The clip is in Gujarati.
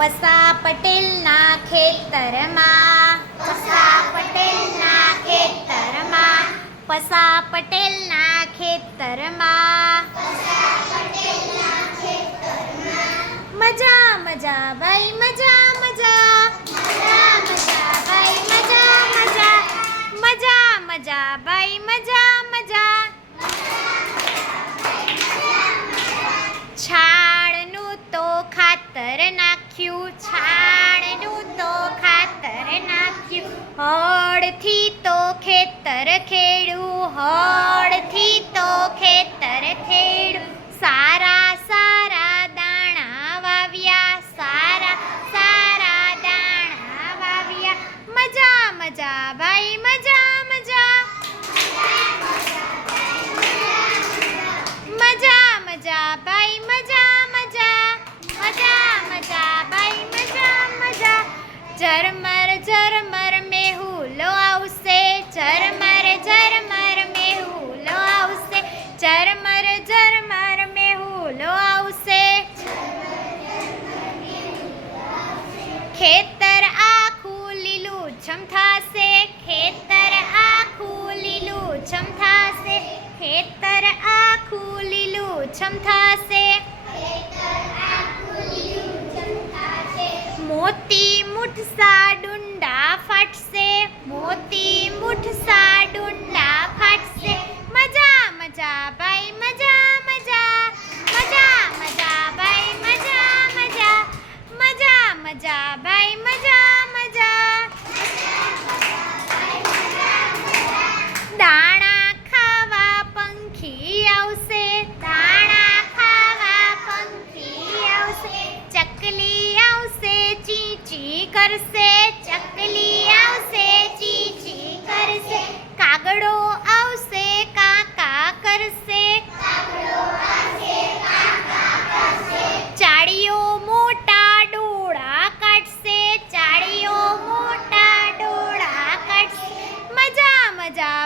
પસા પટેલના ખેતરમાં. પસા પટેલના ખેતરમાં. પસા પટેલના ખેતરમાં. મજા મજા ભાઈ મજા. નાખ્યું, છાણનું તો ખાતર નાખ્યું. હળથી તો ખેતર ખેડું, હળથી તો ખેતર ખેડું. સારા સારા દાણા વાવ્યા, સારા સારા દાણા વાવ્યા. મજા મજા, ભાઈ, મજા. મજા ઝરમર ઝરમર મેહુલો આવશે ઝરમર ઝરમર મેહુલો આવશે ઝરમર ઝરમર મેહુલો આવશે ખેતર આખું લીલું છમ થાશે ખેતર આખું લીલું છમ થાશે ખેતર આખું લીલું છમ થાશે મોતી મુઠસા ડુંડા ફાટશે. મોતી મુઠસા ડુંડા ફાટશે. મજા મજા, ભાઈ, મજા મજા. મજા મજા, ભાઈ, મજા મજા. મજા મજા, ભાઈ, મજા. કરશે, ચકલી આવશે, ચીચી કરશે, કાગડો આવશે, કાકા કરશે, ચાળીઓ મોટા ડોળા કાઢશે, ચાળીઓ મોટા ડોળા કાઢશે, મજા મજા